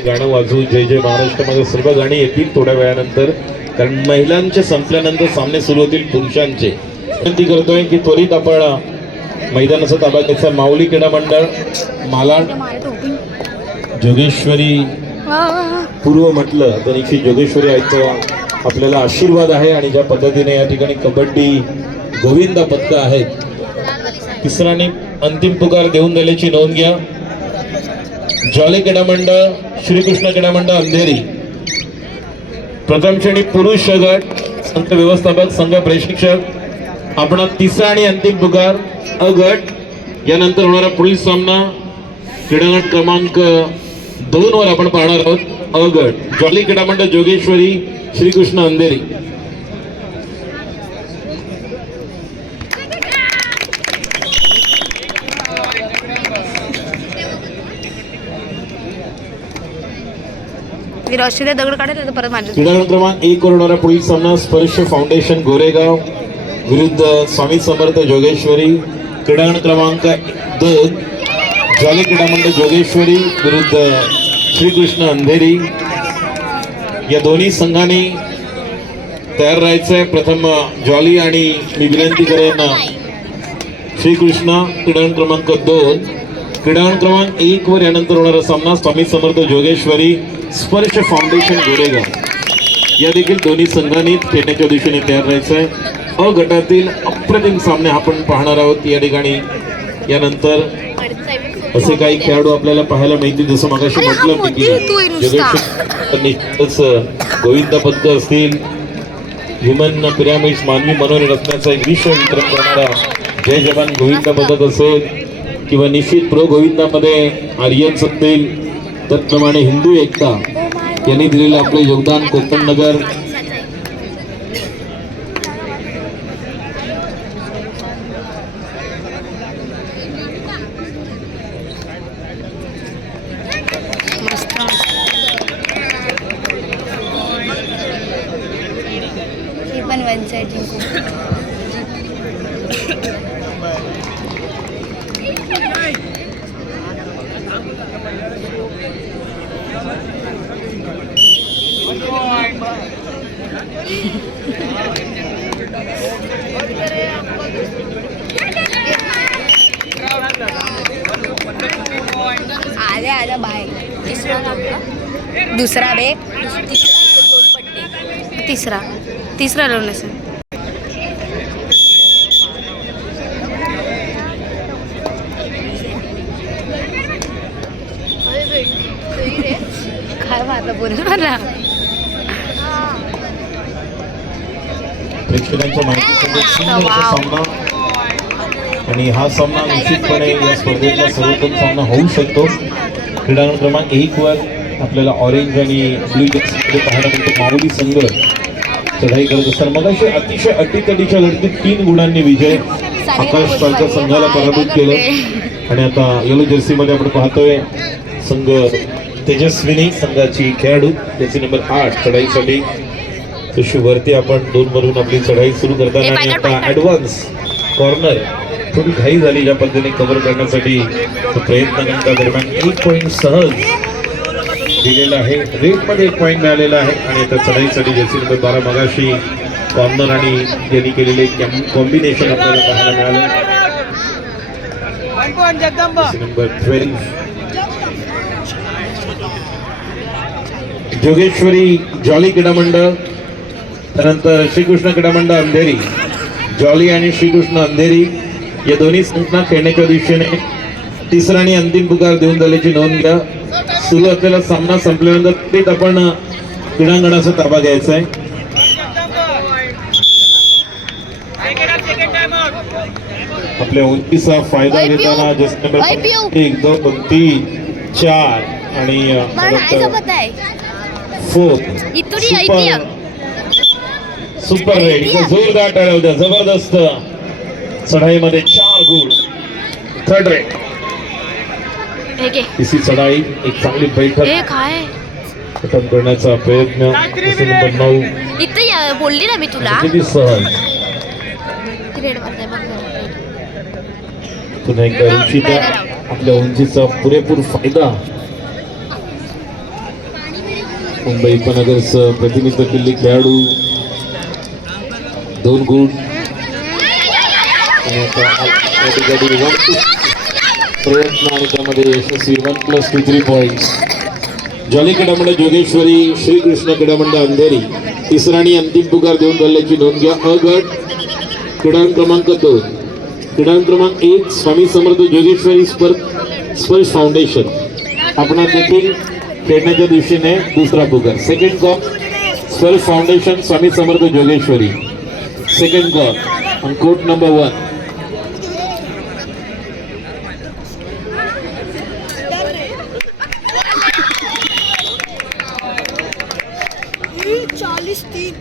गाणं वाजवू जय जय महाराष्ट्रामध्ये सर्व गाणी येतील थोड्या वेळानंतर. कारण महिलांचे संपल्यानंतर सामने सुरू होतील पुरुषांचे. विनंती करतोय की त्वरित आपण मैदानाचा ताबा घ्यायचा माऊली क्रीडा मंडळ मालाड जोगेश्वरी पूर्व म्हटलं तर इथे जोगेश्वरी ऐकतो आपल्याला आशीर्वाद आहे आणि ज्या पद्धतीने या ठिकाणी कबड्डी गोविंदा पथकं आहेत. तिसराने अंतिम पुकार देऊन दिल्याची नोंद घ्या. जॉले क्रीडामंडळ श्रीकृष्ण क्रीडामंडळ अंधेरी. प्रथम श्रेणी पुरुष गट संघ व्यवस्थापक संघ प्रशिक्षक. आपण तिसरा आणि अंतिम पुकार अ गट. यानंतर होणारा पुढील सामना क्रीडागट क्रमांक दोन वर आपण पाहणार आहोत अ गट. जॉली क्रीडामंडळ जोगेश्वरी श्रीकृष्ण अंधेरी. मी रॉशीला दगड काढेल तर परत माझ्या क्रीडागट क्रमांक एक करणारा पुढील सामना स्पर्श फाउंडेशन गोरेगाव विरुद्ध स्वामी समर्थ जोगेश्वरी. क्रीडांगण क्रमांक दोन जॉली क्रीडा मंडळ जोगेश्वरी विरुद्ध श्रीकृष्ण अंधेरी. या दोन्ही संघांनी तयार राहायचं आहे प्रथम जॉली आणि मी विनंती करेन श्रीकृष्ण क्रीडांगण क्रमांक दोन. क्रीडांगण क्रमांक एक वर यानंतर होणारा सामना स्वामी समर्थ जोगेश्वरी. स्पर्श फाउंडेशन गोरेगाव या देखील दोन्ही संघांनी खेळण्याच्या दिशेने तयार राहायचं आहे. अ गटातील अप्रतिम सामने आपण पाहणार आहोत या ठिकाणी. यानंतर असे काही खेळाडू आपल्याला पाहायला मिळतील. जसं मगाशी म्हटलं की निश्चितच गोविंद पदक असतील. ह्युमन पिरामिड्स मानवी मनोरत्नाचा एक विश्व विक्रम करणारा जय जवान गोविंद पदक असेल. किंवा निश्चित प्रो गोविंदामध्ये आर्यन्स असतील त्याचप्रमाणे हिंदू एकता यांनी दिलेले आपले योगदान कोकण नगर. मस्त ही पण आल्या आल्या बाहेर. दुसरा बे तिसरा. तिसरा लावून असेल. काय माझा बोल मला. प्रेक्षकांच्या माहितीसाठी सामना. आणि हा सामना निश्चितपणे या स्पर्धेतला सर्वोत्तम सामना होऊ शकतो. क्रीडांगण क्रमांक एक वर आपल्याला ऑरेंज आणि ब्लू मध्ये पाहायला मिळतो. माऊली संघ चढाई करत असताना मग अशी अतिशय अटीतटीच्या लढतीत तीन गुणांनी विजय आकाश पालच्या संघाला पराभूत केलं. आणि आता येलो जर्सीमध्ये आपण पाहतोय संघ तेजस्विनी संघाची खेळाडू त्याची नंबर आठ चढाईसाठी तशी वरती आपण दोन वरून आपली चढाई सुरू करताना. ऍडव्हान्स कॉर्नर थोडी घाई झाली ज्या पद्धतीने कव्हर करण्यासाठी तो प्रयत्न त्या दरम्यान एक पॉईंट सहज दिलेला आहे. रेटमध्ये एक पॉईंट मिळालेला आहे आणि आता चढाईसाठी नंबर बारा मगाशी कॉर्नर आणि यांनी केलेले कॉम्बिनेशन आपल्याला पाहायला मिळालं. नंबर ट्वेल्व जोगेश्वरी जॉली क्रीडा मंडळ. त्यानंतर श्रीकृष्ण क्रीडा मंडळ अंधेरी जॉली आणि श्रीकृष्ण अंधेरी या दोन्ही संघटना खेळण्याच्या दिशेने तिसरा आणि अंतिम पुकार देऊन झाल्याची नोंद घ्या. सुरू असलेला सामना संपल्यानंतर तेच आपण क्रीडांगणाचा ताबा घ्यायचा आहे. आपल्या उंचीचा फायदा. घेताना जस्ट. नंबर एक दोन तीन चार आणि अं, मला सुपर रेड इथं जोरदार टाळ्या होत्या जबरदस्त. चढाईमध्ये चार गुण. थर्ड रेड हे तिसरी चढाई एक चांगली बैठक. खतम करण्याचा प्रयत्न. नंबर नऊ. इथं बोलली ना मी तुला. किती सहज. पुन्हा एकदा उंचीचा आपल्या उंचीचा पुरेपूर फायदा. मुंबई उपनगरचं प्रतिनिधित्व केलेले खेळाडू. दोन गुण. प्रयत्न आणि त्यामध्ये यशस्वी one plus two three points Jolly क्रीडामंडळ जोगेश्वरी श्रीकृष्ण क्रीडामंडळ अंधेरी. तिसरा आणि अंतिम पुकार देऊन झाल्याची नोंद घ्या. अ गट क्रीडांक क्रमांक दोन. क्रीडांक क्रमांक एक स्वामी समर्थ जोगेश्वरी स्पर स्पर्श फाउंडेशन आपणा देखील खेळण्याच्या दृष्टीने दुसरा पुकार. Second cop Sparsh foundation Swami Samarth Jogeshwari. Second cop आणि कोर्ट नंबर वन चालीस तीन।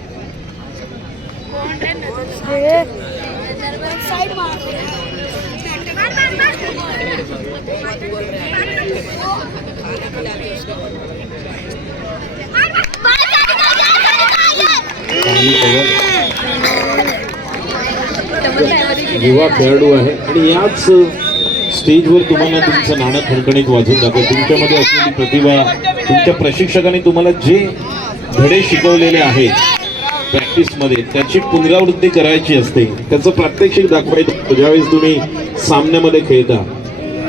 युवा खेळाडू आहे. आणि याच स्टेजवर तुम्हाला तुमचं नाणं खणखणीत वाजून दाखव तुमच्यामध्ये असलेली प्रतिभा तुमच्या प्रशिक्षकाने तुम्हाला जे धडे शिकवलेले आहेत प्रॅक्टिसमध्ये त्याची पुनरावृत्ती करायची असते त्याचं प्रात्यक्षिक दाखवायचं ज्यावेळेस तुम्ही सामन्यामध्ये खेळता.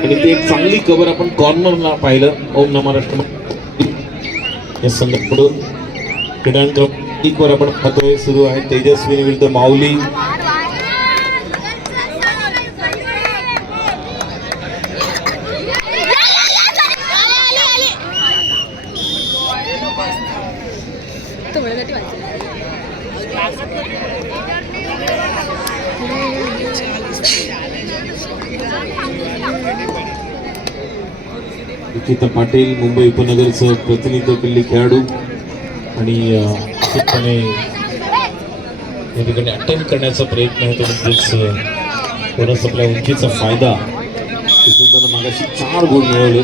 आणि ती एक चांगली कवर आपण कॉर्नरला पाहिलं. ओम नमः या संदर्भातून क्रीडांक वर आपण पाहतोय सुरू आहे तेजस्वी विरुद्ध माऊली. निकिता पाटील मुंबई उपनगरचं प्रतिनिधित्व केलेली खेळाडू. आणि निश्चितपणे या ठिकाणी अटेम्प्ट करण्याचा प्रयत्न आहे तो म्हणजेच थोडासा आपल्या उंचीचा फायदा. सुद्धा मागाशी चार गुण मिळवले.